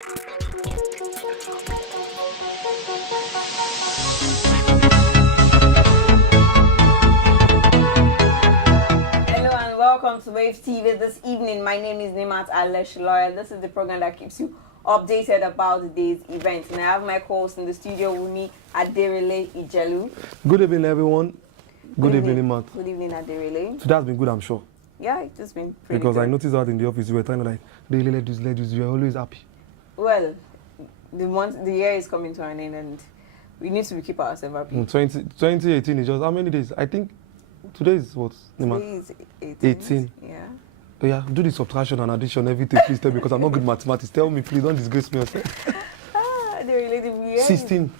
Welcome to WAVEStv this evening. My name is Nimat Alesh Lawyer. This is the program that keeps you updated about the day's events. And I have my co-host in the studio with me, Aderele Ijelu. Good evening, everyone. Good evening, Nimat. Good evening, Aderele. Today has been good, I'm sure. Yeah, it's just been pretty Because good. I noticed out in the office, you were trying to like, really let this, you are always happy. Well, the year is coming to an end and we need to keep ourselves happy. 2018 is just, how many days? I think today is what, Nimat? Today is 18. Yeah. Oh yeah, do the subtraction and addition, everything, please tell me, because I'm not good at mathematics. Tell me, please, don't disgrace me. The relative year 16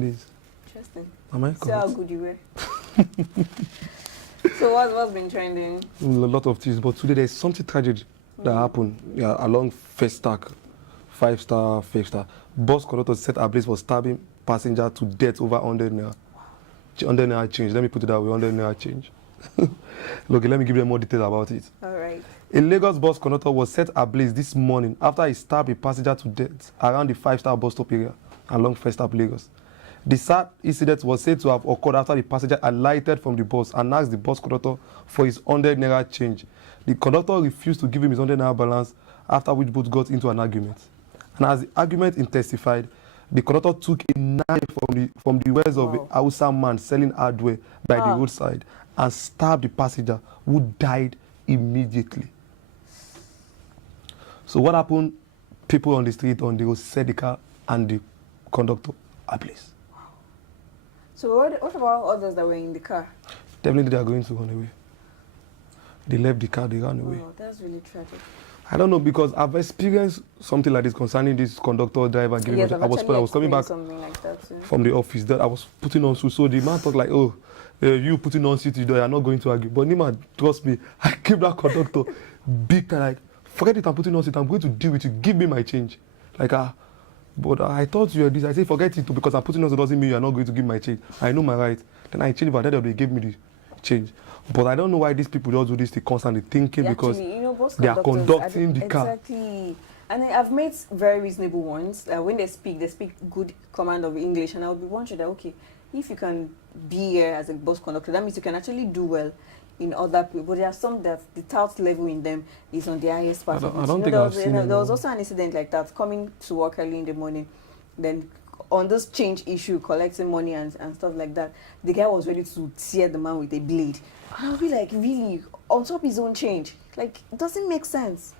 days. Interesting. Am I correct? See how good you were. So what's been trending? A lot of things, but today there's something tragic that happened along First Stack, 5-star, 5-star. Bus conductor set ablaze for stabbing passenger to death over 100 naira. 100 naira change. Let me put it that way, 100 naira change. Look, let me give you more details about it. All right. A Lagos bus conductor was set ablaze this morning after he stabbed a passenger to death around the 5-star bus stop area along First Stop, Lagos. The sad incident was said to have occurred after the passenger alighted from the bus and asked the bus conductor for his 100 naira change. The conductor refused to give him his 100 naira balance, after which both got into an argument. And as the argument intensified, the conductor took a knife from the wares of a Hausa man selling hardware by the roadside and stabbed the passenger, who died immediately. So what happened? People on the street, on the road, set the car and the conductor ablaze. So what about others that were in the car? Definitely they are going to run away. They left the car, they ran away. Oh, that's really tragic. I don't know, because I've experienced something like this concerning this conductor driver giving yes, I was coming back like that from the office that I was putting on suit. So the man thought like, oh, you putting on suit, you are not going to argue. But Nima, trust me, I gave that conductor big time, like, forget it, I'm putting on suit, I'm going to deal with you, give me my change. Like, but I thought you were this. I said, forget it, because I'm putting on suit doesn't mean you are not going to give my change. I know my right. Then I changed, but they gave me the change. But I don't know why these people just do this, they constantly thinking, because they are conducting the car. Exactly. And I've met very reasonable ones. When they speak good command of English, and I'll be wondering that, okay, if you can be here as a bus conductor, that means you can actually do well in other people. But there are some that the tout level in them is on the highest part. I don't think I've seen there was also an incident like that, coming to work early in the morning, then on this change issue, collecting money and stuff like that, the guy was ready to tear the man with a blade. And I'll be like, really? On top of his own change? Like, it doesn't make sense.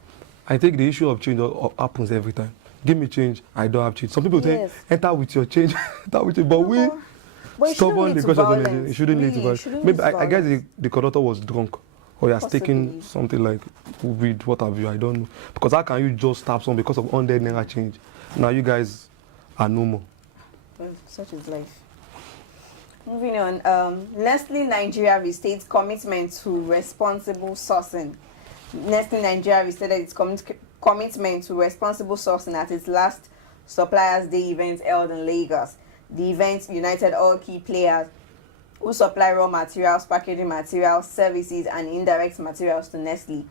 I think the issue of change happens every time. Give me change, I don't have change. Some people think, enter with your change, enter with it, but we stubborn because of it shouldn't lead to violence. Maybe I guess the conductor was drunk, or he has taken something like weed, what have you, I don't know. Because how can you just stab someone because of 100 naira change? Now you guys are no more. Well, such is life. Moving on, Nestle Nigeria restates commitment to responsible sourcing. Nestle Nigeria restated its commitment to responsible sourcing at its last Suppliers Day event held in Lagos. The event united all key players who supply raw materials, packaging materials, services, and indirect materials to Nestle.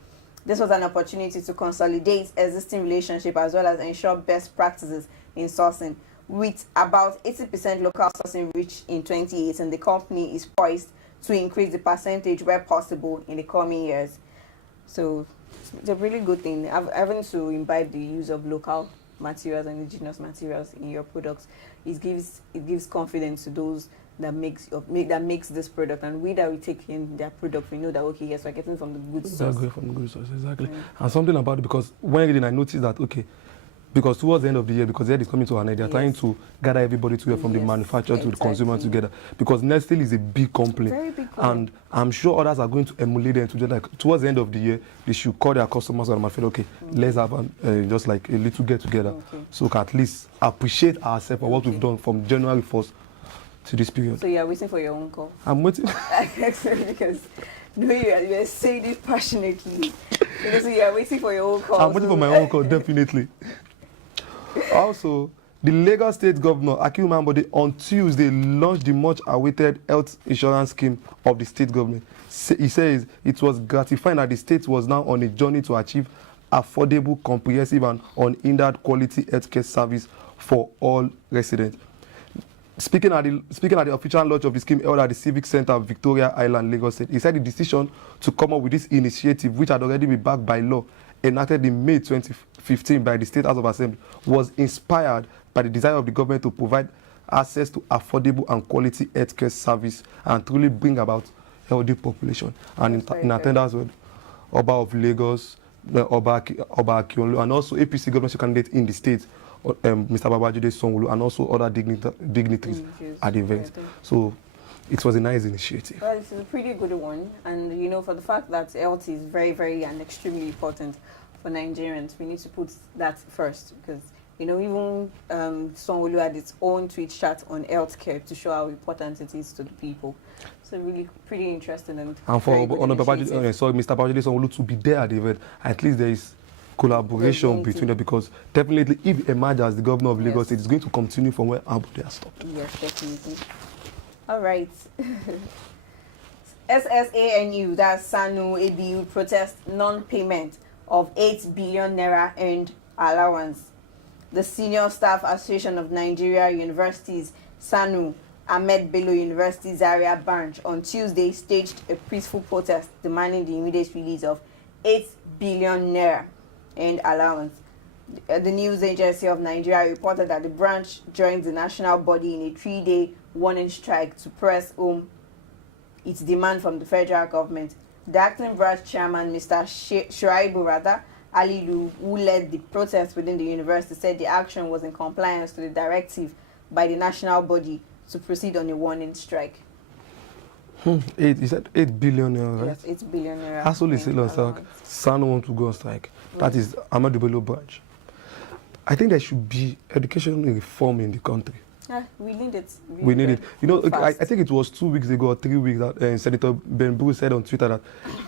This was an opportunity to consolidate existing relationships as well as ensure best practices in sourcing. With about 80% local sourcing reached in 2018, the company is poised to increase the percentage where possible in the coming years. So it's a really good thing. Having to imbibe the use of local materials and indigenous materials in your products, it gives confidence to those that makes this product, and we take in their product, we know that, okay, yes, we're getting from the good source. Exactly, from the good source, exactly. And something about it, because when I noticed that, okay, because towards the end of the year, because the year is coming to an end, they're trying to gather everybody together, from the manufacturer to the consumer together. Because Nestle is a big company. Very big company. And I'm sure others are going to emulate them to like towards the end of the year, they should call their customers and say, okay, let's have just like a little get together. So we can at least appreciate ourselves for what we've done from January 1st to this period. So you're waiting for your own call? I'm waiting. Because you're saying it passionately. Because you're waiting for your own call. I'm waiting for my own call, definitely. Also, the Lagos State Governor, Akin Umambode, on Tuesday launched the much-awaited health insurance scheme of the state government. He says it was gratifying that the state was now on a journey to achieve affordable, comprehensive, and unhindered quality healthcare service for all residents. Speaking at the official launch of the scheme held at the Civic Center of Victoria Island, Lagos State, he said the decision to come up with this initiative, which had already been backed by law, enacted in May 2015 by the State House of Assembly, was inspired by the desire of the government to provide access to affordable and quality healthcare service and truly bring about healthy population. And in attendance with Oba of Lagos, Oba Akiolu, and also APC government candidate in the state, Mr. Babajide Sanwo-Olu, and also other dignitaries at the event. So it was a nice initiative. Well, it's a pretty good one, and you know, for the fact that health is very, very and extremely important for Nigerians, we need to put that first, because you know, even Sanwo-Olu had its own tweet chat on healthcare to show how important it is to the people. So really pretty interesting and for Mr. Babajide Sanwo-Olu to be there at the event, at least there is collaboration between them, because definitely if he emerges as the governor of Lagos State, it's going to continue from where Abuja has stopped. Yes, definitely. All right. SSANU, that's SANU ABU, protest non-payment of 8 billion naira earned allowance. The Senior Staff Association of Nigeria Universities, SANU, Ahmed Bello University Zaria branch, on Tuesday staged a peaceful protest demanding the immediate release of 8 billion naira and allowance. The news agency of Nigeria reported that the branch joined the national body in a 3-day warning strike to press home its demand from the federal government. The acting branch chairman, Mr. Shuaibu Alilu, who led the protest within the university, said the action was in compliance to the directive by the national body to proceed on a warning strike. You said 8 billion naira, right? Yes, 8 billion naira. That's only still on strike. SANU want to go on strike. That is Ahmed Bello branch. I think there should be education reform in the country. We need it. We need it. You know, I think it was 2 weeks ago or 3 weeks that Senator Ben Bru said on Twitter that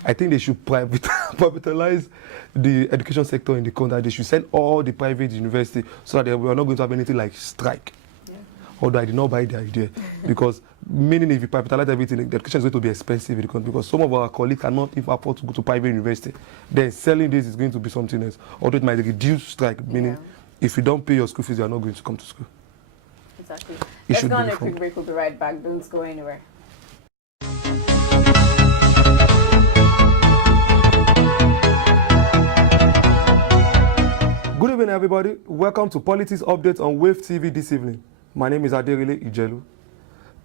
I think they should privatize the education sector in the country. They should send all the private universities so that we are not going to have anything like strike. Although I did not buy the idea, because meaning if you privatize everything, the education is going to be expensive in the country, because some of our colleagues cannot even afford to go to private university. Then selling this is going to be something else. Although it might reduce strike, meaning if you don't pay your school fees, you are not going to come to school. Exactly. Let's go on a quick break. We'll be right back. Don't go anywhere. Good evening, everybody. Welcome to Politics Updates on WAVEStv this evening. My name is Aderile Ijelu.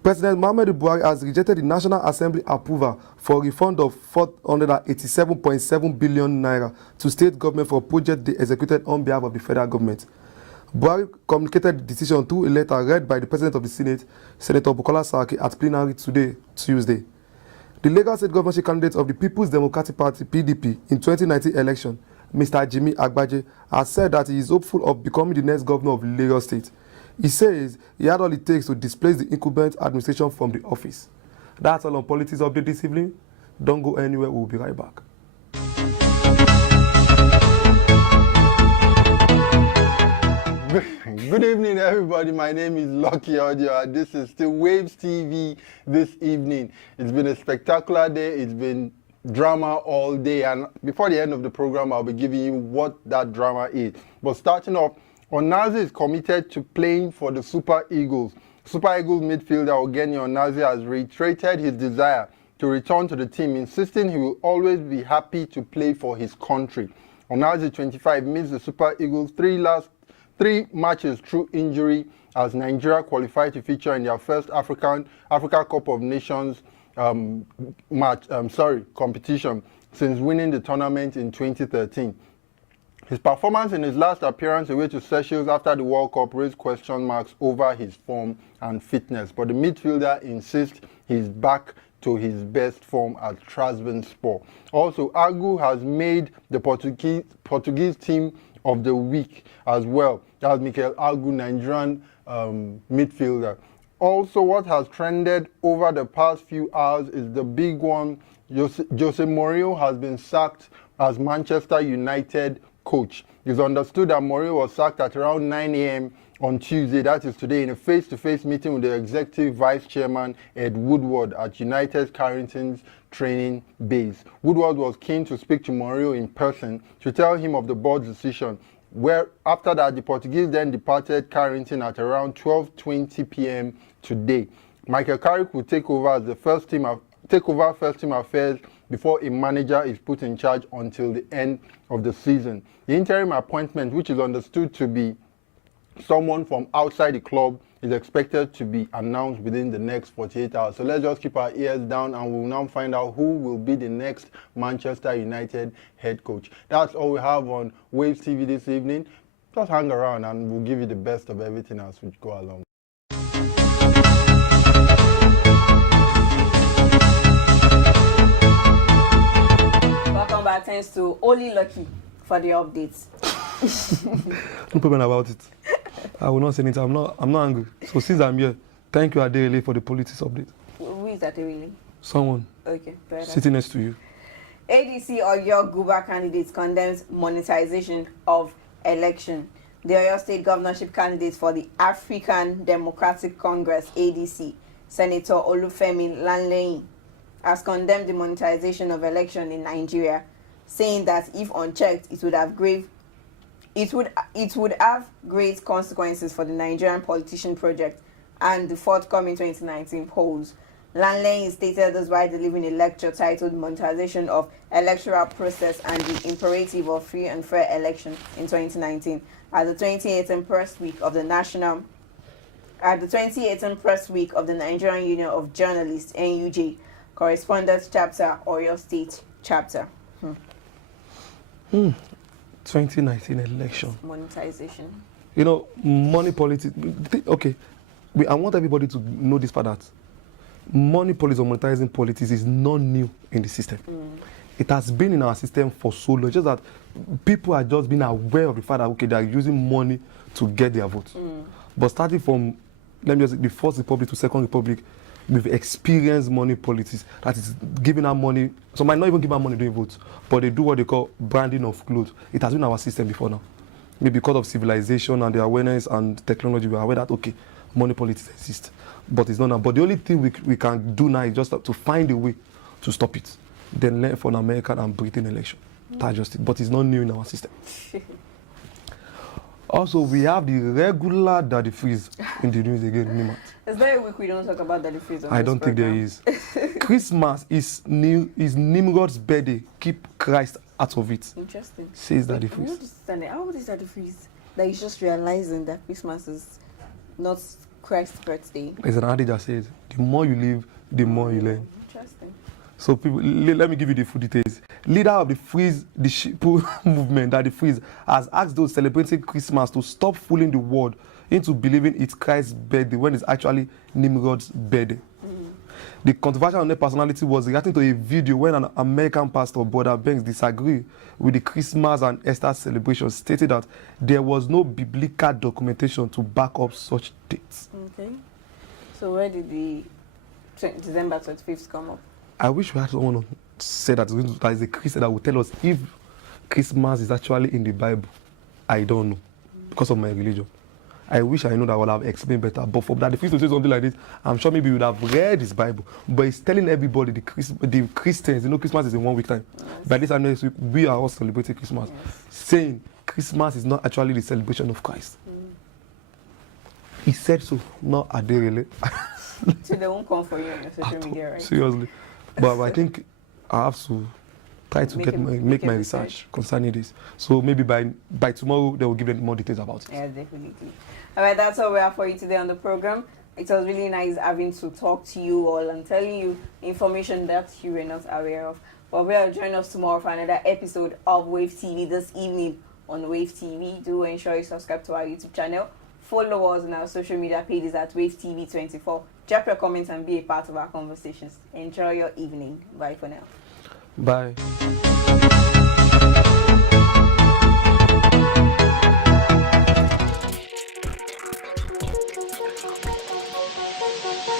President Muhammadu Buhari has rejected the National Assembly approval for a refund of 487.7 billion naira to state government for projects they executed on behalf of the federal government. Buhari communicated the decision through a letter read by the President of the Senate, Senator Bukola Saraki, at plenary today, Tuesday. The Lagos State governorship candidate of the People's Democratic Party, PDP, in 2019 election, Mr. Jimmy Agbaje, has said that he is hopeful of becoming the next governor of Lagos State. He says he had all it takes to displace the incumbent administration from the office. That's all on Politics Update this evening. Don't go anywhere. We'll be right back. Good evening, everybody. My name is Lucky Audio, and this is still WAVEStv this evening. It's been a spectacular day. It's been drama all day, and before the end of the program, I'll be giving you what that drama is. But starting off, Onazi is committed to playing for the Super Eagles. Super Eagles midfielder Ogeni Onazi has reiterated his desire to return to the team, insisting he will always be happy to play for his country. Onazi, 25, missed the Super Eagles three matches through injury as Nigeria qualified to feature in their first Africa Cup of Nations competition since winning the tournament in 2013. His performance in his last appearance away to Seychelles after the World Cup raised question marks over his form and fitness, but the midfielder insists he's back to his best form at Trabzonspor. Also, Agu has made the Portuguese team of the week as well. That's Mikel Agu, Nigerian midfielder. Also, what has trended over the past few hours is the big one. Jose Mourinho has been sacked as Manchester United coach. It's understood that Mourinho was sacked at around 9 a.m. on Tuesday, that is today, in a face-to-face meeting with the executive vice chairman Ed Woodward at United's Carrington's training base. Woodward was keen to speak to Mourinho in person to tell him of the board's decision, where after that the Portuguese then departed Carrington at around 12:20 p.m. today. Michael Carrick will take over as the first team affairs before a manager is put in charge until the end of the season. The interim appointment, which is understood to be someone from outside the club, is expected to be announced within the next 48 hours. So let's just keep our ears down and we'll now find out who will be the next Manchester United head coach. That's all we have on WAVEStv this evening. Just hang around and we'll give you the best of everything as we go along. Welcome back. Thanks to Oli Lucky for the updates. No problem about it. I will not say anything. I'm not angry. So since I'm here, thank you Adele for the politics update. Who is that really? Someone. Okay, better. Sitting next to you. ADC Oyo Guba candidates condemns monetization of election. The Oyo State governorship candidate for the African Democratic Congress, ADC, Senator Olufemi Lanley, has condemned the monetization of election in Nigeria, saying that if unchecked, it would have great consequences for the Nigerian politician project and the forthcoming 2019 polls. Lanley stated this while delivering a lecture titled "Monetization of Electoral Process and the Imperative of Free and Fair Election in 2019" at the 2018 press week of the Nigerian Union of Journalists (NUJ) Correspondence Chapter, Oyo State Chapter. 2019 election. Monetization. You know, money politics. Okay, I want everybody to know this part that money politics or monetizing politics is not new in the system. It has been in our system for so long. Just that people are just being aware of the fact that okay, they are using money to get their votes. But starting from the First Republic to Second Republic, we've experienced money politics that is giving out money. Some might not even give out money doing votes, but they do what they call branding of clothes. It has been our system before now. Maybe because of civilization and the awareness and technology, we are aware that okay, money politics exists, but it's not now. But the only thing we can do now is just to find a way to stop it. Then learn from American and Britain election. That's just it. But it's not new in our system. Also, we have the regular Daddy Freeze in the news again, Nimat. Is there a week we don't talk about Daddy Freeze on I this don't think program? there is. Christmas is Nimrod's birthday. Keep Christ out of it. Interesting. Says Daddy Freeze. How old is Daddy Freeze? That he's just realizing that Christmas is not Christ's birthday. There's an adage that says, the more you live, the more you learn. Interesting. So people, let me give you the full details. Leader of the Freeze the Sheeple movement, Daddy Freeze, has asked those celebrating Christmas to stop fooling the world into believing it's Christ's birthday when it's actually Nimrod's birthday. The controversial unknown personality was reacting to a video when an American pastor, Brother Banks, disagreed with the Christmas and Easter celebration, stated that there was no biblical documentation to back up such dates. Okay. So where did the December 25th come up? I wish we had someone who said that is a Christian that would tell us if Christmas is actually in the Bible. I don't know because of my religion. I wish I know that I would have explained better. But for that, if you to say something like this, I'm sure maybe you would have read his Bible. But it's telling everybody, the Christians, Christmas is in 1 week time. Yes. By this time next week, we are all celebrating Christmas. Yes. Saying Christmas is not actually the celebration of Christ. He said so, not Aderele. So they won't come for you on your social media, right? Seriously. But I think I have to try to make my research concerning this. So maybe by tomorrow they will give them more details about it. Yeah, definitely. All right, that's all we have for you today on the program. It was really nice having to talk to you all and telling you information that you were not aware of. But we'll join us tomorrow for another episode of WAVEStv this evening on WAVEStv. Do ensure you subscribe to our YouTube channel. Follow us on our social media pages at WAVEStv24. Drop your comments and be a part of our conversations. Enjoy your evening. Bye for now. Bye.